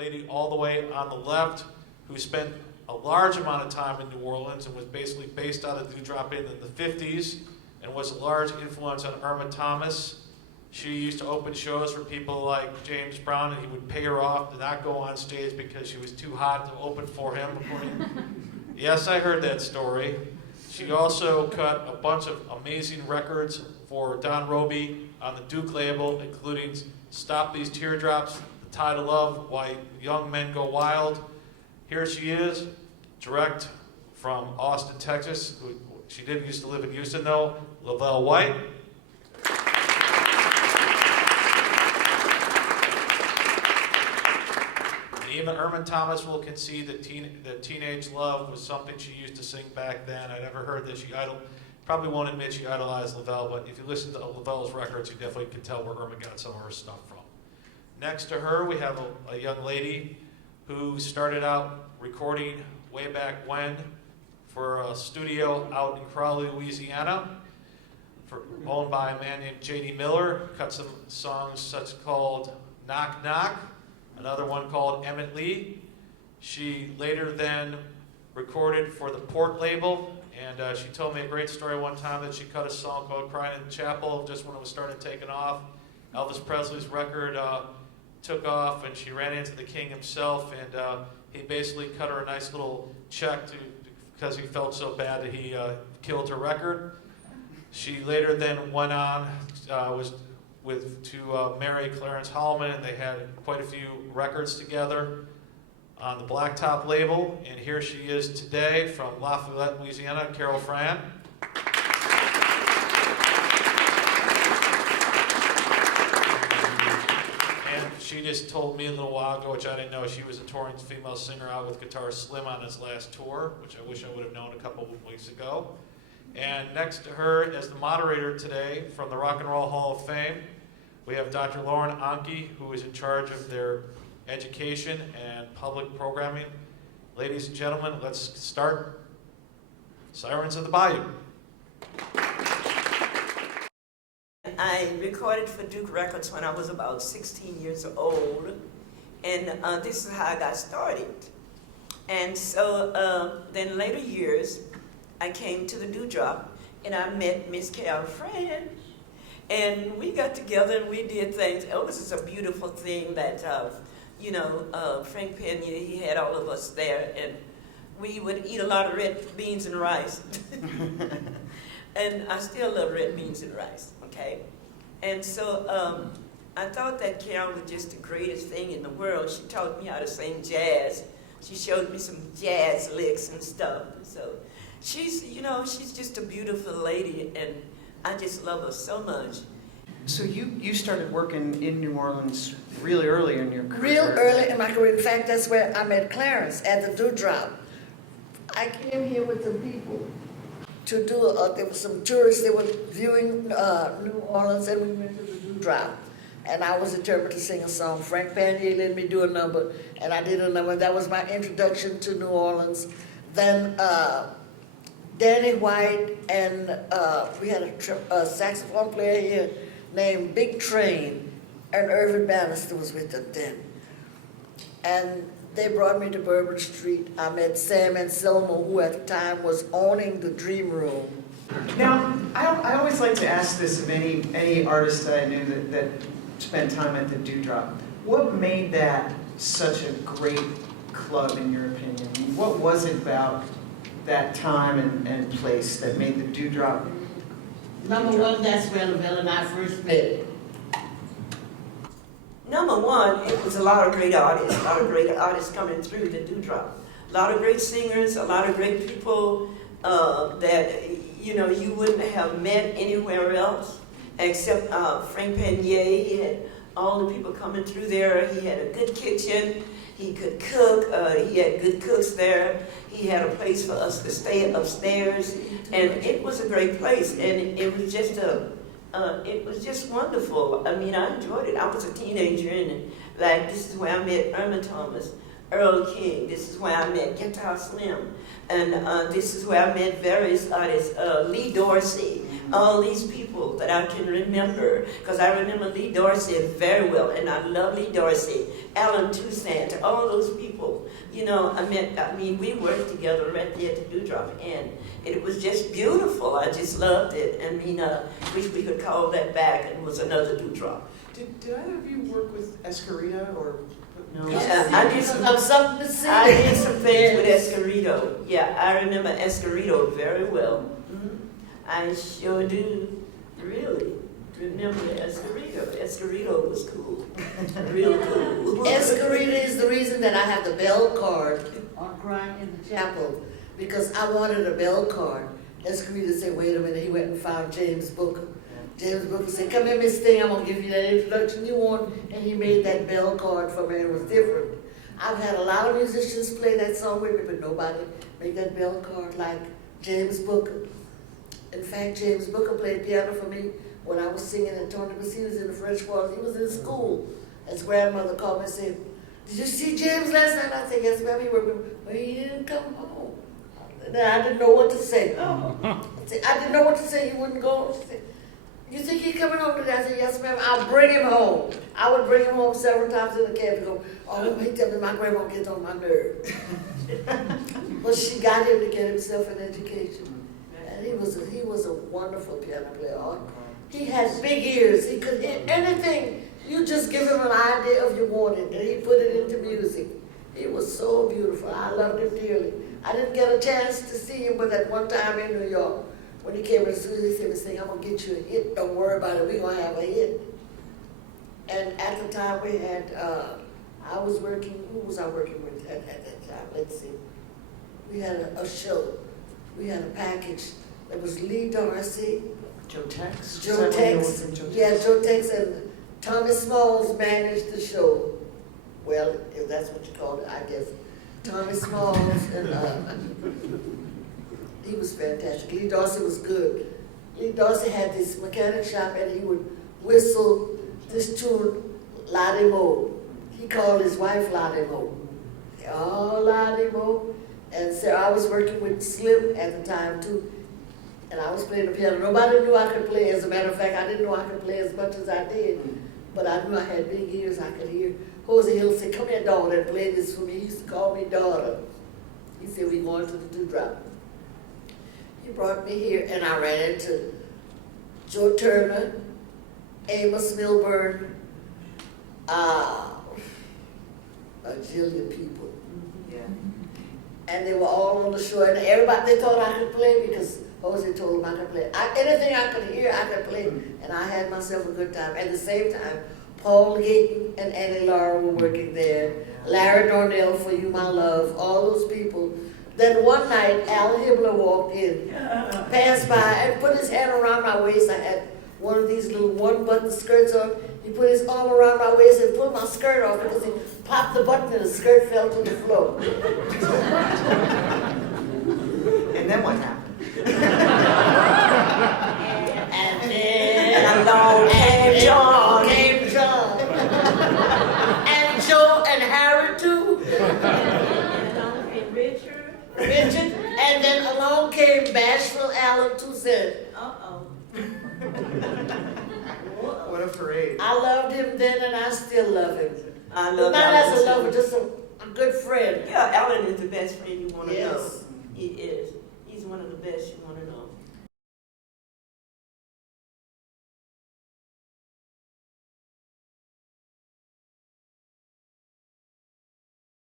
lady all the way on the left who spent a large amount of time in New Orleans and was basically based out of Dewdrop Inn in the 50s and was a large influence on Irma Thomas. She used to open shows for people like James Brown, and he would pay her off to not go on stage because she was too hot to open for him. Yes, I heard that story. She also cut a bunch of amazing records for Don Roby on the Duke label, including Stop These Teardrops, The Tide of Love, Why Young Men Go Wild. Here she is, direct from Austin, Texas. She did used to live in Houston, though, Lavelle White. Even Irma Thomas will concede that Teenage Love was something she used to sing back then. I never heard that probably won't admit she idolized Lavelle, but if you listen to Lavelle's records, you definitely can tell where Irma got some of her stuff from. Next to her, we have a young lady who started out recording way back when for a studio out in Crowley, Louisiana, owned by a man named J.D. Miller. Cut some songs such called Knock Knock, another one called Emmett Lee. She later then recorded for the Port label, and she told me a great story one time that she cut a song called Crying in the Chapel just when it was starting taking off. Elvis Presley's record took off, and she ran into the king himself, and he basically cut her a nice little check because he felt so bad that he killed her record. She later then went on, to marry Clarence Holloman, and they had quite a few records together on the Blacktop label. And here she is today from Lafayette, Louisiana, Carol Fran. And she just told me a little while ago, which I didn't know, she was a touring female singer out with Guitar Slim on his last tour, which I wish I would have known a couple of weeks ago. And next to her as the moderator today from the Rock and Roll Hall of Fame, we have Dr. Lauren Anke, who is in charge of their education and public programming. Ladies and gentlemen, let's start Sirens of the Bayou. I recorded for Duke Records when I was about 16 years old, and this is how I got started. And so then later years, I came to the Dewdrop, and I met Miss Carol Fran, and we got together and we did things. It was just a beautiful thing that, Frank Pena, he had all of us there, and we would eat a lot of red beans and rice. And I still love red beans and rice, okay? And so I thought that Carol was just the greatest thing in the world. She taught me how to sing jazz. She showed me some jazz licks and stuff. So she's just a beautiful lady, and I just love her so much. So you started working in New Orleans really early in your career. Real early in my career. In fact, that's where I met Clarence, at the Dewdrop. I came here with some people to do, there were some tourists that were viewing New Orleans, and we went to the Dewdrop. And I was determined to sing a song. Frank Panier let me do a number, and I did a number. That was my introduction to New Orleans. Then Danny White and we had a saxophone player here named Big Train, and Irvin Bannister was with them then. And they brought me to Bourbon Street. I met Sam and Selma, who at the time was owning the Dream Room. Now, I always like to ask this of any artist that I knew that spent time at the Dewdrop. What made that such a great club, in your opinion? What was it about that time and place that made the Dewdrop? Number one, that's where Lavelle and I first met. Number one, it was a lot of great artists coming through the Dewdrop. A lot of great singers, a lot of great people that you wouldn't have met anywhere else except Frank Panier. He had all the people coming through there. He had a good kitchen. He could cook. He had good cooks there. He had a place for us to stay upstairs, and it was a great place. And it was just wonderful. I mean, I enjoyed it. I was a teenager, and like this is where I met Irma Thomas. Earl King. This is where I met Guitar Slim. And this is where I met various artists, Lee Dorsey, all these people that I can remember, because I remember Lee Dorsey very well, and I love Lee Dorsey, Alan Toussaint, all those people. You know, we worked together right there at the Dewdrop, and it was just beautiful. I just loved it. I mean, wish we could call that back, and it was another Dewdrop. Did either of you work with Escarita or no? Yeah, I did some something to see. I did some things with Escarito. Yeah, I remember Escarito very well. I sure do, really remember Escarito. Escarito was cool, real cool. Escarita is the reason that I have the bell card on Crying in the Chapel, because I wanted a bell card. Escarita said, wait a minute, he went and found James Booker. James Booker said, come here, Miss Thing, I'm going to give you that introduction you want. And he made that bell card for me, and it was different. I've had a lot of musicians play that song with me, but nobody made that bell card like James Booker. In fact, James Booker played piano for me when I was singing at Tony Bassino's in the French Quarter. He was in school. His grandmother called me and said, did you see James last night? I said, yes, ma'am, he worked, but he didn't come home. And then I didn't know what to say. I didn't know what to say, he wouldn't go. She said, you think he's coming home today? I said, yes, ma'am, I'll bring him home. I would bring him home several times in the cab to go, oh, he tell me my grandma gets on my nerves. But she got him to get himself an education. And he was a wonderful piano player. He had big ears. He could hear anything. You just give him an idea of you wanted, and he put it into music. He was so beautiful. I loved him dearly. I didn't get a chance to see him, but at one time in New York, when he came to the studio, he said, Miss Thing, I'm going to get you a hit. Don't worry about it. We're going to have a hit. And at the time we had, I was working, who was I working with at that time? Let's see. We had a show. We had a package. It was Lee Dorsey. Joe Tex? Joe Tex. Yeah, Joe Tex and Tommy Smalls managed the show. Well, if that's what you call it, I guess. Tommy Smalls and he was fantastic. Lee Dorsey was good. Lee Dorsey had this mechanic shop and he would whistle this tune, Lottie Mo. He called his wife Lottie Mo. Oh, Lottie Mo. And so I was working with Slim at the time too. And I was playing the piano. Nobody knew I could play. As a matter of fact, I didn't know I could play as much as I did. But I knew I had big ears. I could hear Jose Hill say, come here, daughter, and play this for me. He used to call me daughter. He said, we're going to the Dewdrop. He brought me here, and I ran into Joe Turner, Amos Milburn, a jillion people. Yeah. And they were all on the show, and everybody, they thought I could play because Jose told them I could play. Anything I could hear, I could play, and I had myself a good time. At the same time, Paul Gayton and Annie Laura were working there. Larry Dornell, For You, My Love, all those people. Then one night, Al Hibbler walked in, passed by, and put his hand around my waist. I had one of these little one-button skirts on. He put his arm around my waist and pulled my skirt off because he popped the button and the skirt fell to the floor. And then what happened? And along came John. And Joe and Harry too. And along came Richard. And then along came Bashful Alan Toussaint. Uh-oh. What a parade. I loved him then and I still love him. I love Not Alan as a lover, too. just a good friend. Yeah, Alan is the best friend you want to know. Yes. He is. He's one of the best you want to know.